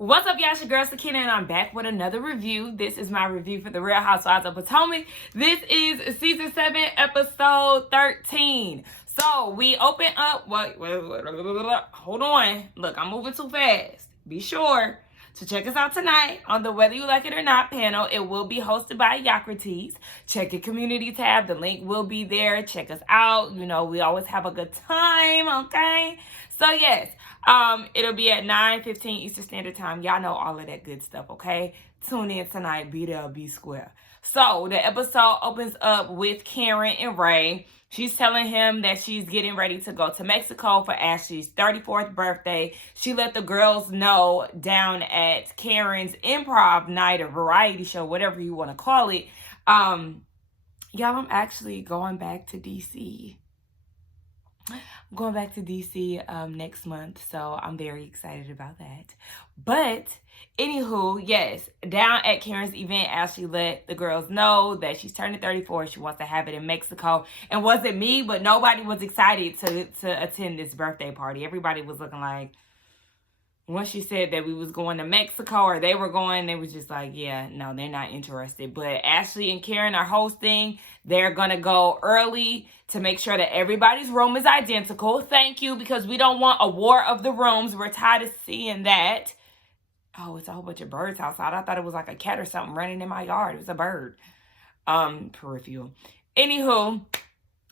What's up, y'all? It's your girl Sakina, and I'm back with another review. This is my review for the Real Housewives of Potomac. This is season 7, episode 13. So we open up. Hold on. Look, I'm moving too fast. Be sure to check us out tonight on the Whether You Like It or Not panel. It will be hosted by Accusations. Check your community tab. The link will be there. Check us out. You know, we always have a good time, okay? So, yes. It'll be at 9:15 Eastern Standard Time. Y'all know all of that good stuff, okay? Tune in tonight. Be there, be square. So the episode opens up with Karen and Ray. She's telling him that she's getting ready to go to Mexico for Ashley's 34th birthday. She let the girls know down at Karen's improv night or variety show, whatever you want to call it. Y'all, I'm actually going back to DC. I'm going back to DC next month, so I'm very excited about that. But anywho, yes, down at Karen's event, Ashley let the girls know that she's turning 34. She wants to have it in Mexico. And wasn't me, but nobody was excited to attend this birthday party. Everybody was looking like, once she said that we was going to Mexico or they were going, they was just like, yeah, no, they're not interested. But Ashley and Karen are hosting. They're going to go early to make sure that everybody's room is identical. Thank you, because we don't want a war of the rooms. We're tired of seeing that. Oh, it's a whole bunch of birds outside. I thought it was like a cat or something running in my yard. It was a bird. Peripheral. Anywho,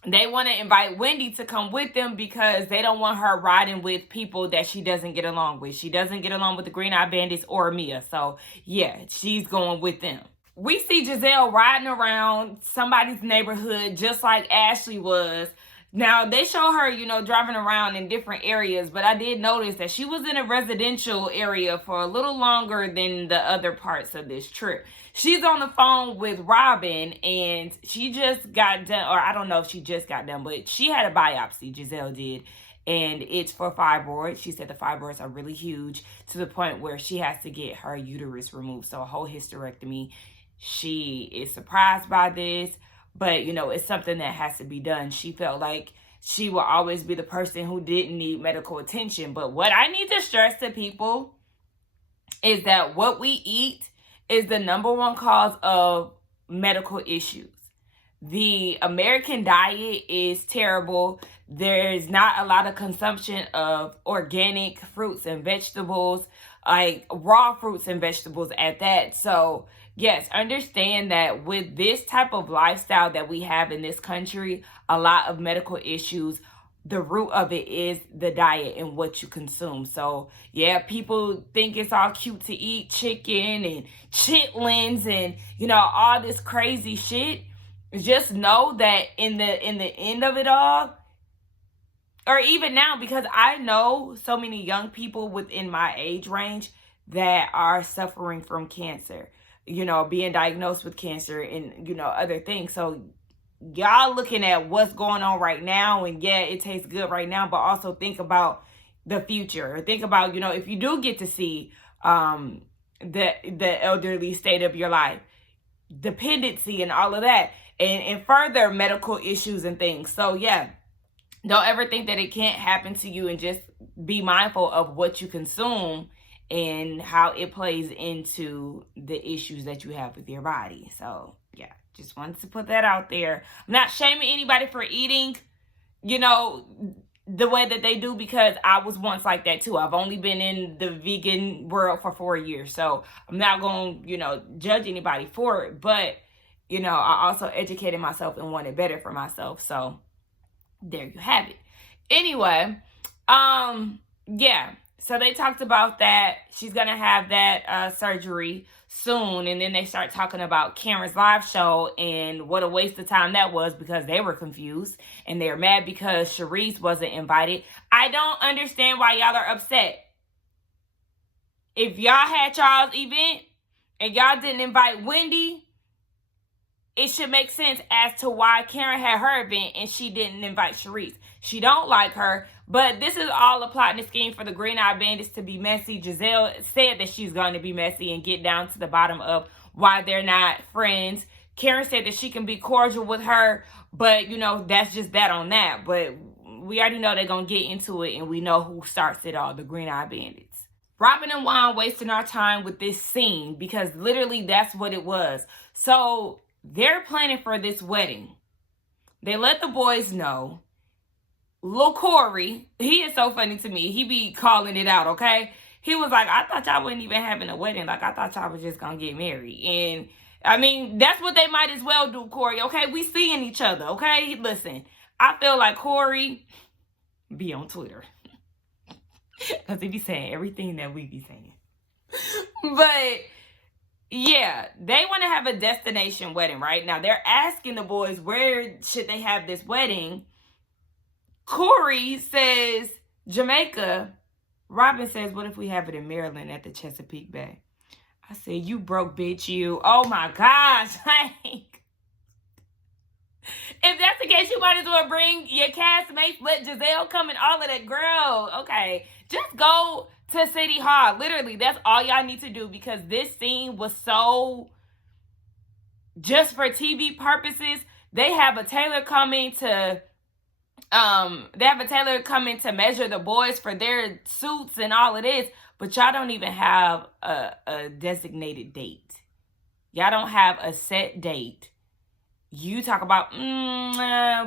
they want to invite Wendy to come with them because they don't want her riding with people that she doesn't get along with. She doesn't get along with the Green Eye Bandits or Mia. So, yeah, she's going with them. We see Giselle riding around somebody's neighborhood just like Ashley was. Now, they show her, you know, driving around in different areas, but I did notice that she was in a residential area for a little longer than the other parts of this trip. She's on the phone with Robin, and she just got done, or I don't know if she just got done, but she had a biopsy, Giselle did, and it's for fibroids. She said the fibroids are really huge to the point where she has to get her uterus removed, so a whole hysterectomy. She is surprised by this, but, you know, it's something that has to be done. She felt like she will always be the person who didn't need medical attention. But what I need to stress to people is that what we eat is the #1 cause of medical issues. The American diet is terrible. There's not a lot of consumption of organic fruits and vegetables, like raw fruits and vegetables at that. So, yes, understand that with this type of lifestyle that we have in this country, a lot of medical issues, the root of it is the diet and what you consume. So, yeah, people think it's all cute to eat chicken and chitlins and, you know, all this crazy shit. Just know that in the end of it all, or even now, because I know so many young people within my age range that are suffering from cancer, you know, being diagnosed with cancer and, you know, other things. So y'all looking at what's going on right now, and yeah, it tastes good right now, but also think about the future. Think about, you know, if you do get to see the elderly state of your life, dependency and all of that, and further medical issues and things. So yeah, don't ever think that it can't happen to you, and just be mindful of what you consume and how it plays into the issues that you have with your body. So yeah, just wanted to put that out there. I'm not shaming anybody for eating, you know, the way that they do, because I was once like that too. I've only been in the vegan world for 4 years, so I'm not going to, you know, judge anybody for it. But, you know, I also educated myself and wanted better for myself. So there you have it. Anyway, yeah. So they talked about that. She's going to have that surgery soon. And then they start talking about Karen's live show and what a waste of time that was, because they were confused. And they're mad because Sharice wasn't invited. I don't understand why y'all are upset. If y'all had y'all's event and y'all didn't invite Wendy, it should make sense as to why Karen had her event and she didn't invite Sharice. She don't like her, but this is all a plot and a scheme for the Green Eye Bandits to be messy. Giselle said that she's going to be messy and get down to the bottom of why they're not friends. Karen said that she can be cordial with her, but, you know, that's just that on that. But we already know they're going to get into it, and we know who starts it all, the Green Eye Bandits. Robin and Juan wasting our time with this scene because literally that's what it was. So they're planning for this wedding. They let the boys know. Lil Corey, he is so funny to me. He be calling it out, okay? He was like, I thought y'all wasn't even having a wedding. Like, I thought y'all was just gonna get married. And, I mean, that's what they might as well do, Corey, okay? We seeing each other, okay? Listen, I feel like Corey be on Twitter. Because he be saying everything that we be saying. But, yeah, they want to have a destination wedding, right? Now, they're asking the boys, where should they have this wedding? Corey says Jamaica. Robin says, what if we have it in Maryland at the Chesapeake Bay? I said, you broke bitch, you. Oh my gosh. Like, if that's the case, you might as well bring your castmates. Let Giselle come and all of that. Girl, okay. Just go to City Hall. Literally, that's all y'all need to do, because this scene was so just for TV purposes. They have a tailor coming to measure the boys for their suits and all of this, but y'all don't even have a designated date. Y'all don't have a set date. You talk about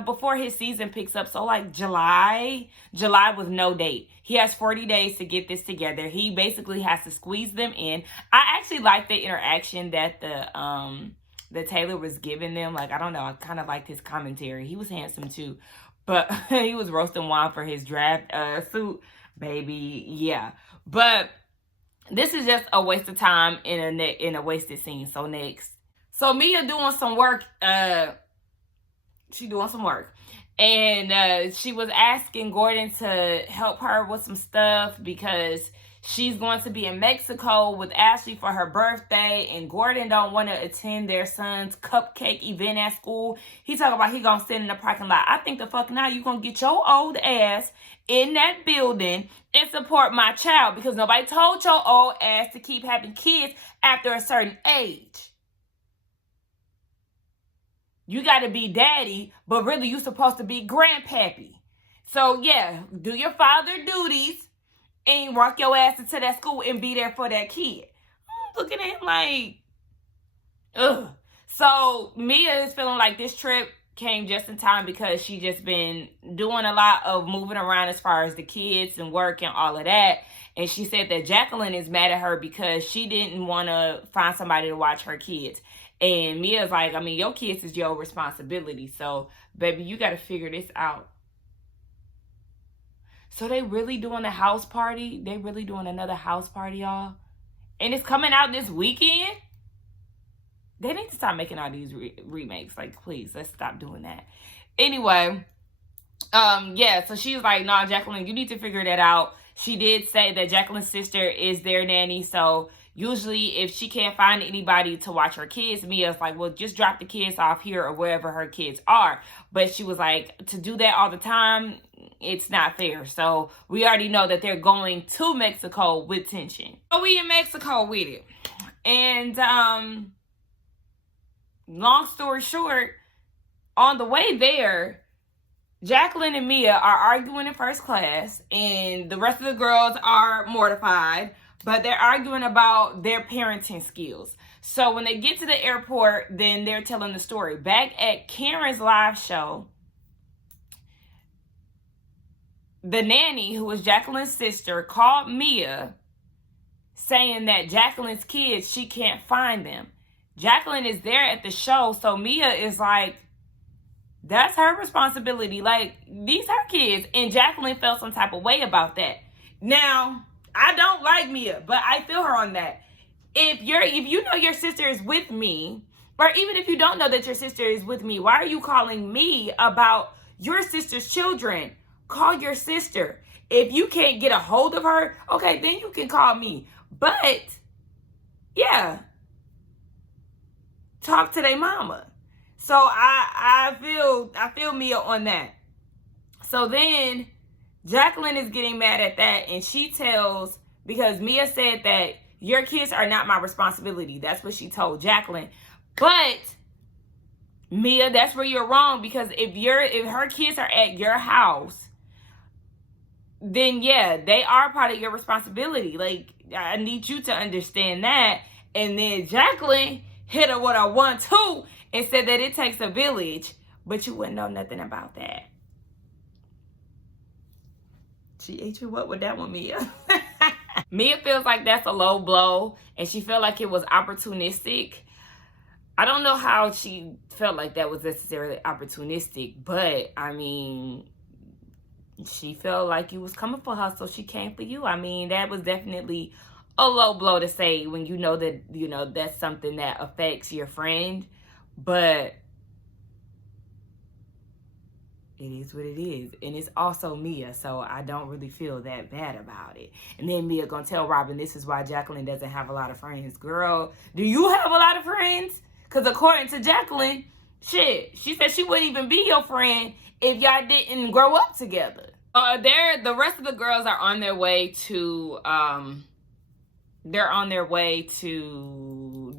before his season picks up, so like July with no date. He has 40 days to get this together. He basically has to squeeze them in. I actually like the interaction that the tailor was giving them. Like, I don't know, I kind of liked his commentary. He was handsome too. But he was roasting Juan for his draft suit, baby. Yeah. But this is just a waste of time in a wasted scene. So next. So Mia doing some work. She doing some work. And she was asking Gordon to help her with some stuff because she's going to be in Mexico with Ashley for her birthday, and Gordon don't want to attend their son's cupcake event at school. He talking about he gonna sit in the parking lot. I think the fuck now you gonna get your old ass in that building and support my child, because nobody told your old ass to keep having kids after a certain age. You got to be daddy, but really you supposed to be grandpappy. So yeah, do your father duties and walk your ass into that school and be there for that kid. I'm looking at him like, ugh. So Mia is feeling like this trip came just in time because she just been doing a lot of moving around as far as the kids and work and all of that. And she said that Jacqueline is mad at her because she didn't want to find somebody to watch her kids. And Mia's like, I mean, your kids is your responsibility. So, baby, you got to figure this out. So they really doing a house party? They really doing another house party, y'all? And it's coming out this weekend? They need to stop making all these remakes. Like, please, let's stop doing that. Anyway, yeah, so she was like, nah, Jacqueline, you need to figure that out. She did say that Jacqueline's sister is their nanny, so usually if she can't find anybody to watch her kids, Mia's like, well, just drop the kids off here or wherever her kids are. But she was like, to do that all the time, it's not fair. So we already know that they're going to Mexico with tension. So we in Mexico with it. And long story short, on the way there, Jacqueline and Mia are arguing in first class, and the rest of the girls are mortified. But they're arguing about their parenting skills. So when they get to the airport, then they're telling the story. Back at Karen's live show, the nanny, who was Jacqueline's sister, called Mia saying that Jacqueline's kids, she can't find them. Jacqueline is there at the show, so Mia is like, that's her responsibility. Like, these her kids. And Jacqueline felt some type of way about that. Now, I don't like Mia, but I feel her on that. If you know your sister is with me, or even if you don't know that your sister is with me, why are you calling me about your sister's children? Call your sister. If you can't get a hold of her, okay, then you can call me. But yeah, talk to their mama. So I feel Mia on that. So then Jacqueline is getting mad at that, and she tells, because Mia said that your kids are not my responsibility. That's what she told Jacqueline. But Mia, that's where you're wrong, because if her kids are at your house, then yeah, they are part of your responsibility. Like, I need you to understand that. And then Jacqueline hit her with a 1-2 and said that it takes a village, but you wouldn't know nothing about that. She ate you up with that one, Mia. Mia feels like that's a low blow, and she felt like it was opportunistic. I don't know how she felt like that was necessarily opportunistic, but I mean, she felt like you was coming for her, so she came for you. I mean, that was definitely a low blow to say when you know that, you know, that's something that affects your friend, but it is what it is. And it's also Mia, so I don't really feel that bad about it. And then Mia gonna tell Robin, this is why Jacqueline doesn't have a lot of friends. Girl, do you have a lot of friends? Because according to Jacqueline, shit, she said she wouldn't even be your friend if y'all didn't grow up together. The rest of the girls are on their way to the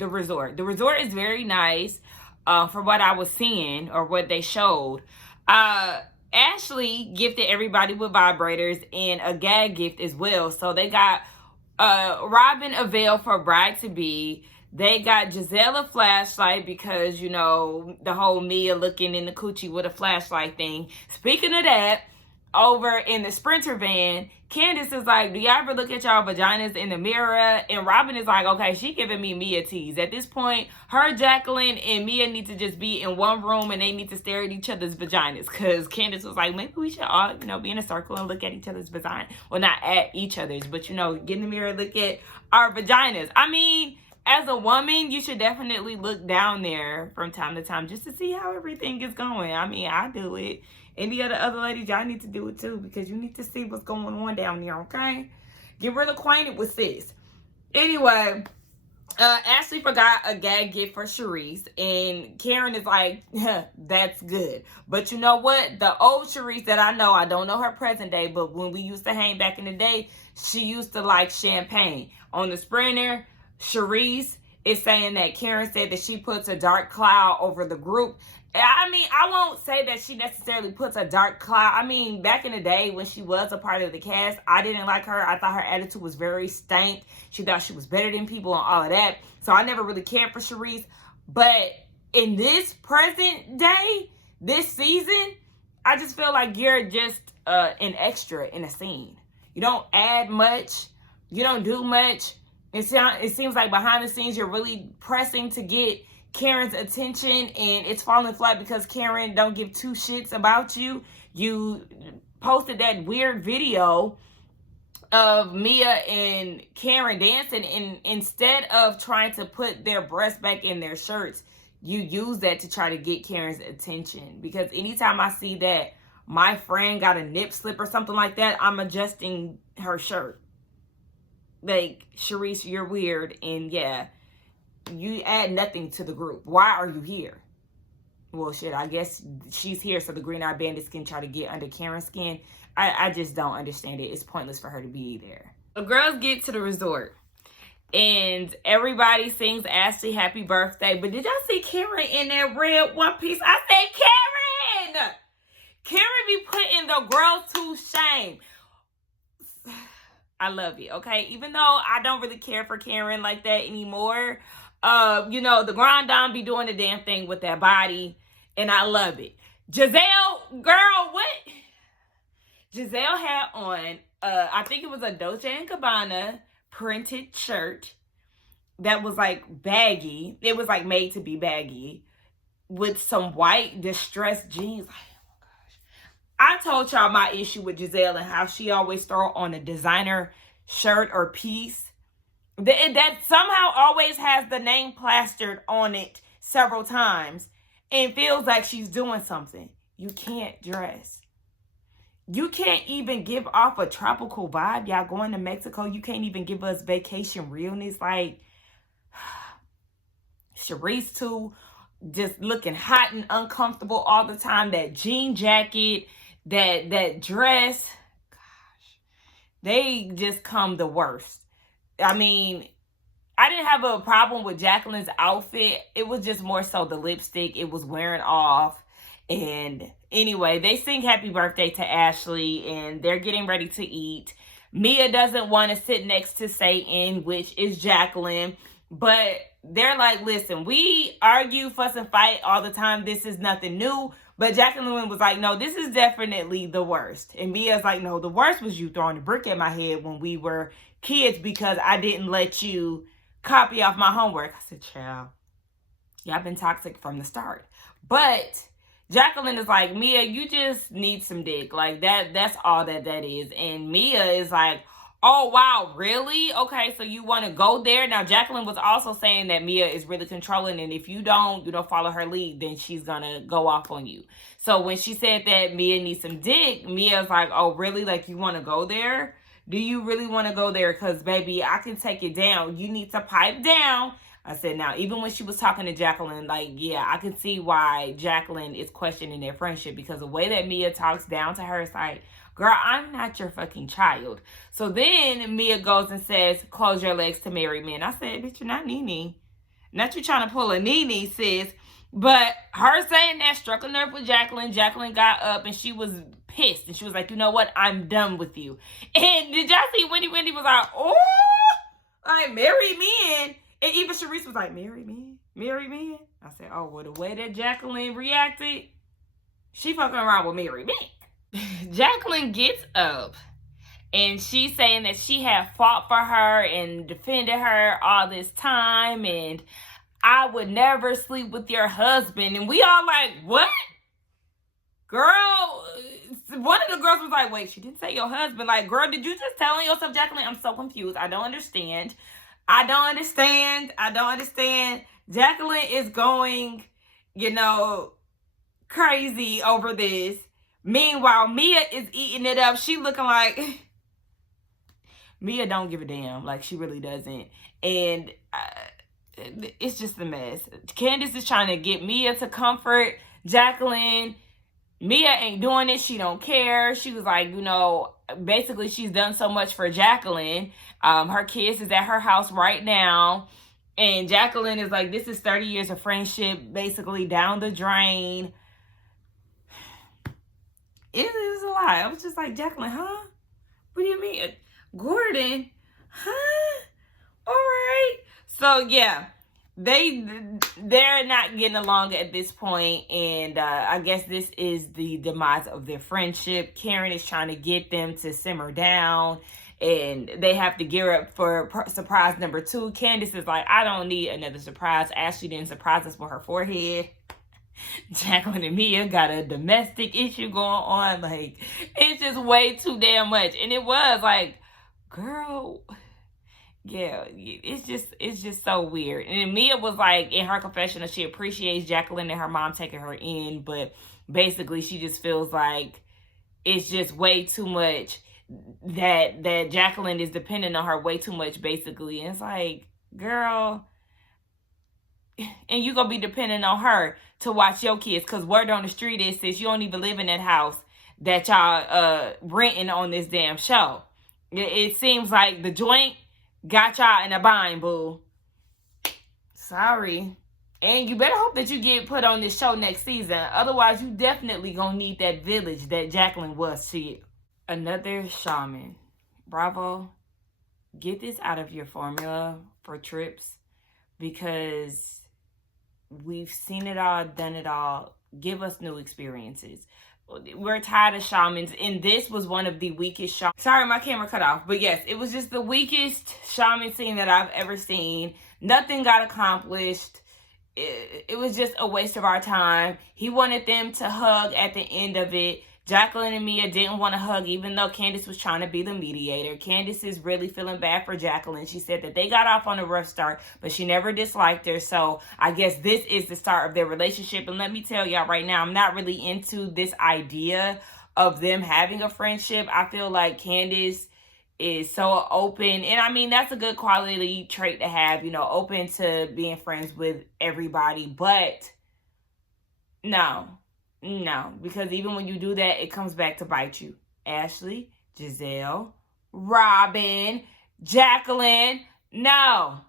resort. The resort is very nice, from what I was seeing or what they showed. Ashley gifted everybody with vibrators and a gag gift as well. So they got Robin a veil for bride to be. They got Giselle a flashlight because, you know, the whole Mia looking in the coochie with a flashlight thing. Speaking of that, over in the Sprinter van, Candace is like, do y'all ever look at y'all vaginas in the mirror? And Robin is like, okay, she giving me Mia tease. At this point, her, Jacqueline, and Mia need to just be in one room and they need to stare at each other's vaginas. Because Candace was like, maybe we should all, you know, be in a circle and look at each other's vagina. Well, not at each other's, but, you know, get in the mirror and look at our vaginas. I mean, as a woman, you should definitely look down there from time to time just to see how everything is going. I mean, I do it. Any of the other ladies, y'all need to do it too, because you need to see what's going on down there, okay? Get real acquainted with sis. Anyway, Ashley forgot a gag gift for Sharice, and Karen is like, that's good. But you know what? The old Sharice that I know, I don't know her present day, but when we used to hang back in the day, she used to like champagne. On the Sprinter, Sharice is saying that Karen said that she puts a dark cloud over the group. I mean, I won't say that she necessarily puts a dark cloud. I mean, back in the day when she was a part of the cast, I didn't like her. I thought her attitude was very stank. She thought she was better than people and all of that. So I never really cared for Sharice. But in this present day, this season, I just feel like you're just an extra in a scene. You don't add much. You don't do much. It seems like behind the scenes, you're really pressing to get Karen's attention, and it's falling flat because Karen don't give two shits about you. You posted that weird video of Mia and Karen dancing, and instead of trying to put their breasts back in their shirts, you use that to try to get Karen's attention. Because anytime I see that my friend got a nip slip or something like that, I'm adjusting her shirt. Like, Sharice, you're weird, and yeah, you add nothing to the group. Why are you here? Well, shit, I guess she's here so the Green-Eyed Bandits can try to get under Karen's skin. I just don't understand it. It's pointless for her to be there. The girls get to the resort, and everybody sings Ashley happy birthday. But did y'all see Karen in that red one piece? I said, Karen! Karen be putting the girls to shame. I love you, okay? Even though I don't really care for Karen like that anymore, you know, the Grand Dame be doing the damn thing with that body, and I love it. Giselle, girl, what? Giselle had on, I think it was a Dolce & Gabbana printed shirt that was like baggy. It was like made to be baggy with some white distressed jeans. I told y'all my issue with Giselle and how she always throw on a designer shirt or piece that somehow always has the name plastered on it several times and feels like she's doing something. You can't dress. You can't even give off a tropical vibe. Y'all going to Mexico. You can't even give us vacation realness. Like, Sharice too, just looking hot and uncomfortable all the time. That jean jacket, that dress, gosh, they just come the worst. I mean, I didn't have a problem with Jacqueline's outfit. It was just more so the lipstick. It was wearing off. And anyway, they sing happy birthday to Ashley, and they're getting ready to eat. Mia doesn't want to sit next to Satan, which is Jacqueline. But they're like, listen, we argue, fuss, and fight all the time. This is nothing new. But Jacqueline was like, no, this is definitely the worst. And Mia's like, no, the worst was you throwing a brick at my head when we were kids because I didn't let you copy off my homework. I said, child, y'all been toxic from the start. But Jacqueline is like, Mia, you just need some dick. Like, that's all that is. And Mia is like, oh, wow, really? Okay, so you want to go there? Now, Jacqueline was also saying that Mia is really controlling, and if you don't follow her lead, then she's going to go off on you. So when she said that Mia needs some dick, Mia's like, oh, really? Like, you want to go there? Do you really want to go there? Because, baby, I can take it down. You need to pipe down. I said, now, even when she was talking to Jacqueline, like, yeah, I can see why Jacqueline is questioning their friendship, because the way that Mia talks down to her is like, girl, I'm not your fucking child. So then Mia goes and says, close your legs to married men. I said, bitch, you're not Nene. Not you trying to pull a Nene, sis. But her saying that struck a nerve with Jacqueline. Jacqueline got up and she was pissed. And she was like, you know what? I'm done with you. And did y'all see Wendy was like, oh, like married men. And even Sharice was like, married men? Married men? I said, oh, well, the way that Jacqueline reacted, she fucking around with married men. Jacqueline gets up and she's saying that she had fought for her and defended her all this time, and I would never sleep with your husband. And we all like, what? Girl, one of the girls was like, wait, she didn't say your husband. Like, girl, did you just tell on yourself, Jacqueline? I'm so confused. I don't understand. Jacqueline is going, crazy over this. Meanwhile, Mia is eating it up. She looking like Mia don't give a damn. Like, she really doesn't. And it's just a mess. Candace is trying to get Mia to comfort Jacqueline. Mia ain't doing it. She don't care. She was like, basically she's done so much for Jacqueline. Her kids is at her house right now. And Jacqueline is like, this is 30 years of friendship basically down the drain. It is a lot. I was just like, Jacqueline, huh? What do you mean? Gordon, huh? All right. So, yeah. They're not getting along at this point, and I guess this is the demise of their friendship. Karen is trying to get them to simmer down, and they have to gear up for surprise number 2. Candace is like, I don't need another surprise. Ashley didn't surprise us with her forehead. Jacqueline and Mia got a domestic issue going on. Like, it's just way too damn much. And it was like, girl, yeah, it's just so weird. And Mia was like, in her confessional, she appreciates Jacqueline and her mom taking her in, but basically she just feels like it's just way too much, that Jacqueline is dependent on her way too much, basically. And it's like, girl, and you gonna be dependent on her to watch your kids, because word on the street is, sis, you don't even live in that house that y'all renting on this damn show. It seems like the joint got y'all in a bind, boo. Sorry. And you better hope that you get put on this show next season. Otherwise, you definitely gonna need that village that Jacqueline was to you. Another shaman. Bravo. Get this out of your formula for trips, because we've seen it all, done it all. Give us new experiences. We're tired of shamans, and this was one of the weakest shamans. Sorry, my camera cut off, but yes, it was just the weakest shaman scene that I've ever seen. Nothing got accomplished. It was just a waste of our time. He wanted them to hug at the end of it. Jacqueline and Mia didn't want to hug, even though Candace was trying to be the mediator. Candace is really feeling bad for Jacqueline. She said that they got off on a rough start, but she never disliked her. So I guess this is the start of their relationship. And let me tell y'all right now, I'm not really into this idea of them having a friendship. I feel like Candace is so open. And I mean, that's a good quality trait to have, open to being friends with everybody. But no, because even when you do that, it comes back to bite you. Ashley, Giselle, Robin, Jacqueline, no.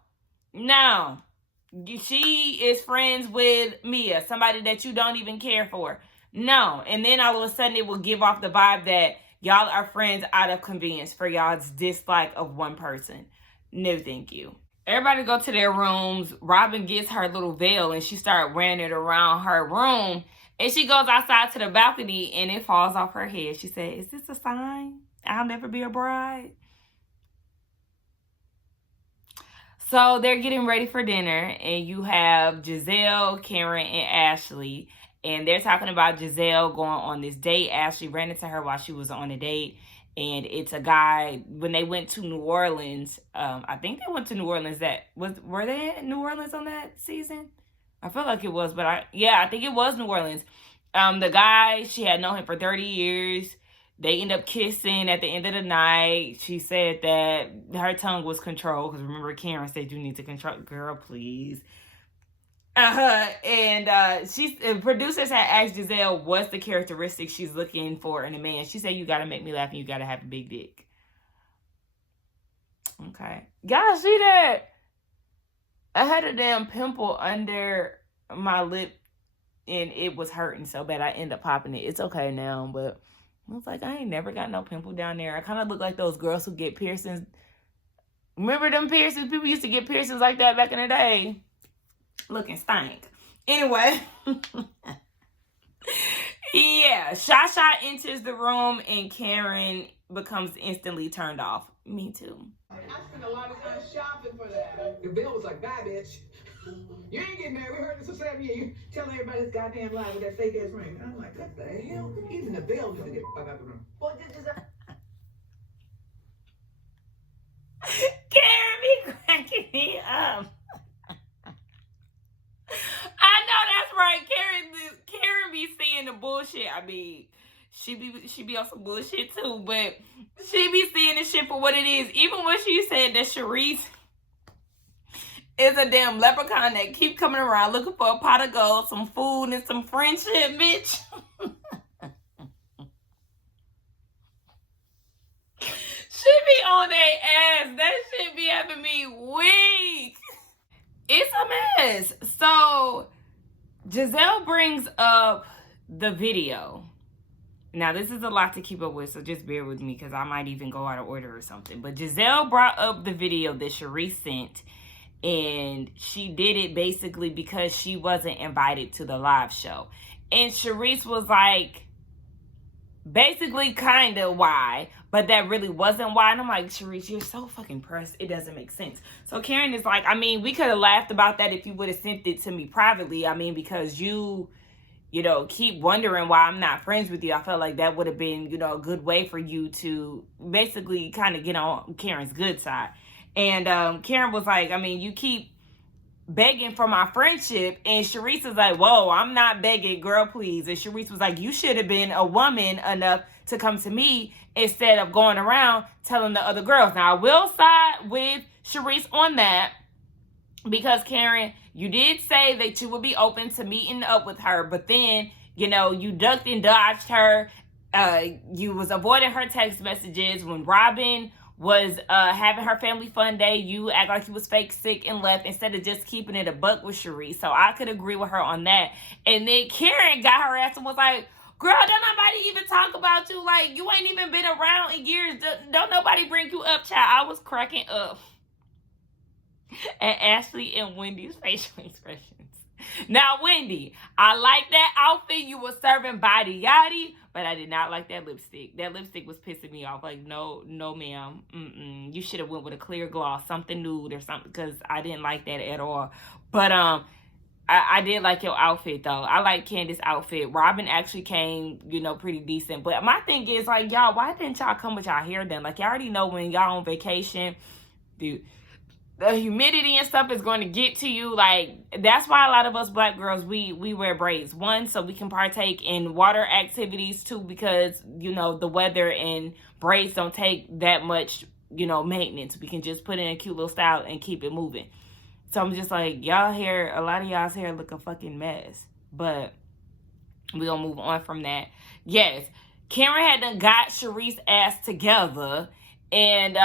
She is friends with Mia, somebody that you don't even care for. No. And then all of a sudden it will give off the vibe that Y'all are friends out of convenience for y'all's dislike of one person. No, thank you. Everybody go to their rooms. Robin gets her little veil and she started wearing it around her room. And she goes outside to the balcony and it falls off her head. She said, "Is this a sign? I'll never be a bride." So they're getting ready for dinner, and you have Giselle, Karen, and Ashley. And they're talking about Giselle going on this date. Ashley ran into her while she was on a date. And it's a guy, when they went to New Orleans, I think they went to New Orleans. Were they in New Orleans on that season? I feel like it was, but I think it was New Orleans. The guy, she had known him for 30 years. They end up kissing at the end of the night. She said that her tongue was controlled. Because remember, Karen said, "You need to control." Girl, please. Producers had asked Giselle what's the characteristics she's looking for in a man. She said, "You got to make me laugh and you got to have a big dick." Okay. Y'all see that? I had a damn pimple under my lip and it was hurting so bad I ended up popping it. It's okay now, but I was like, I ain't never got no pimple down there. I kind of look like those girls who get piercings. Remember them piercings? People used to get piercings like that back in the day. Looking stank. Anyway. Yeah. Shasha enters the room and Karen becomes instantly turned off. Me too. I spent a lot of time shopping for that. The bill was like, "Bye, bitch. You ain't getting married. We heard this for 7 years. You telling everybody this goddamn lie with that fake ass ring." And I'm like, what the hell? Even the bill needs to get the fuck out the room. Well, Karen be cracking me up. I know that's right. Karen be seeing the bullshit. I mean, she be on some bullshit too, but she be seeing the shit for what it is. Even when she said that Sharice is a damn leprechaun that keep coming around looking for a pot of gold, some food, and some friendship, bitch. She be on their ass. That shit be having me weak. It's a mess. So Giselle brings up the video. Now, this is a lot to keep up with, so just bear with me because I might even go out of order or something. But Giselle brought up the video that Sharice sent, and she did it basically because she wasn't invited to the live show. And Sharice was like, basically kind of why, but that really wasn't why. And I'm like, Sharice, you're so fucking pressed. It doesn't make sense. So Karen is like, I mean, we could have laughed about that if you would have sent it to me privately. I mean, because you keep wondering why I'm not friends with you. I felt like that would have been, a good way for you to basically kind of get on Karen's good side. And Karen was like, I mean, you keep begging for my friendship. And Sharice is like, whoa, I'm not begging, girl, please. And Sharice was like, you should have been a woman enough to come to me instead of going around telling the other girls. Now, I will side with Sharice on that because, Karen, you did say that you would be open to meeting up with her, but then, you ducked and dodged her. You was avoiding her text messages. When Robin was having her family fun day, you act like you was fake sick and left instead of just keeping it a buck with Sharice. So I could agree with her on that. And then Karen got her ass and was like, girl, don't nobody even talk about you. Like, you ain't even been around in years. Don't nobody bring you up, child. I was cracking up at Ashley and Wendy's facial expressions. Now, Wendy, I like that outfit. You were serving body yaddy, but I did not like that lipstick. That lipstick was pissing me off. Like, no, ma'am. You should have went with a clear gloss, something nude or something, because I didn't like that at all. But I did like your outfit, though. I like Candace's outfit. Robin actually came, pretty decent. But my thing is, like, y'all, why didn't y'all come with y'all hair done? Like, y'all already know when y'all on vacation, dude, the humidity and stuff is going to get to you. Like, that's why a lot of us black girls, we wear braids. One, so we can partake in water activities. Two, because, the weather and braids don't take that much, maintenance. We can just put in a cute little style and keep it moving. So I'm just like, y'all hair, a lot of y'all's hair look a fucking mess. But we're going to move on from that. Yes, Karen had done got Sharice's ass together. And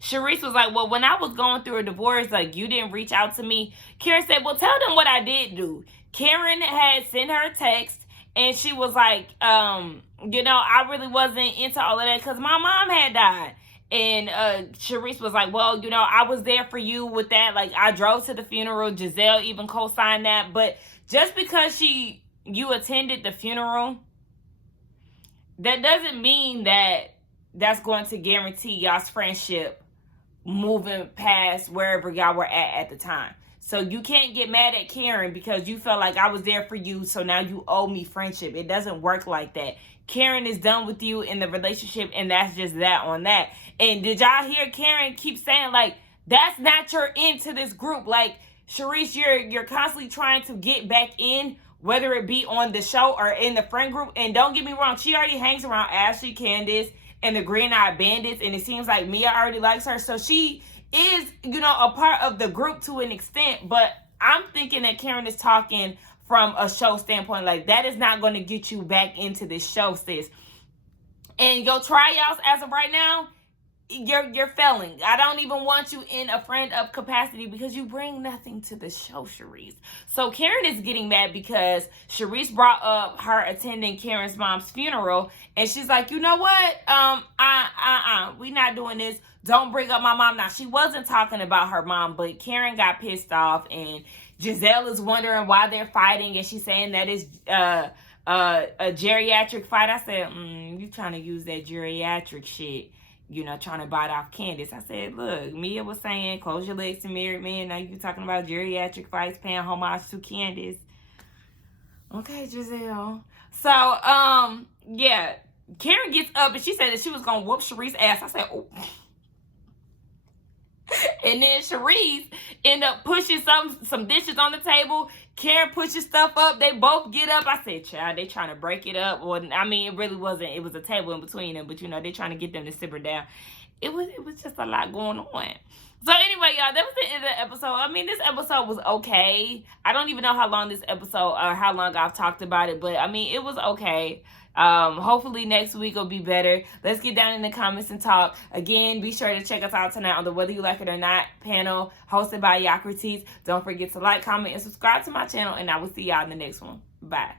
Sharice was like, well, when I was going through a divorce, like, you didn't reach out to me. Karen said, well, tell them what I did do. Karen had sent her a text And she was like, you know, I really wasn't into all of that because my mom had died. And Sharice was like, well, you know, I was there for you with that. Like, I drove to the funeral. Giselle even co-signed that. But just because you attended the funeral, that doesn't mean that that's going to guarantee y'all's friendship moving past wherever y'all were at the time. So you can't get mad at Karen because you felt like I was there for you, so now you owe me friendship. It doesn't work like that. Karen is done with you in the relationship, and that's just that on that. And did y'all hear Karen keep saying, like, that's not your into this group? Like, Sharice, you're constantly trying to get back in, whether it be on the show or in the friend group. And don't get me wrong, she already hangs around Ashley, Candace, and the Green Eyed Bandits, and it seems like Mia already likes her. So she is, you know, a part of the group to an extent, but I'm thinking that Karen is talking from a show standpoint. Like, that is not going to get you back into this show, sis. And your tryouts as of right now, you're failing. I don't even want you in a friend of capacity because you bring nothing to the show, Sharice. So Karen is getting mad because Sharice brought up her attending Karen's mom's funeral, and she's like, you know what? We not doing this. Don't bring up my mom. Now, she wasn't talking about her mom, but Karen got pissed off, and Giselle is wondering why they're fighting, and she's saying that it's a geriatric fight. I said, you trying to use that geriatric shit, you know, trying to bite off Candace. I said, look, Mia was saying, close your legs to married men. Now you talking about geriatric fights, paying homage to Candace. Okay, Giselle. So, yeah, Karen gets up, and she said that she was going to whoop Sharice's ass. I said, oh. And then Sharice end up pushing some dishes on the table. Karen pushes stuff up. They both get up. I said, child, they trying to break it up. Well, I mean, it really wasn't. It was a table in between them. But, you know, they trying to get them to simmer down. It was just a lot going on. So, anyway, y'all, that was the end of the episode. I mean, this episode was okay. I don't even know how long this episode or how long I've talked about it. But, I mean, it was okay. Hopefully next week will be better. Let's get down in the comments and talk. Again, be sure to check us out tonight on the Whether You Like It or Not panel hosted by Accusations. Don't forget to like, comment, and subscribe to my channel, and I will see y'all in the next one. Bye.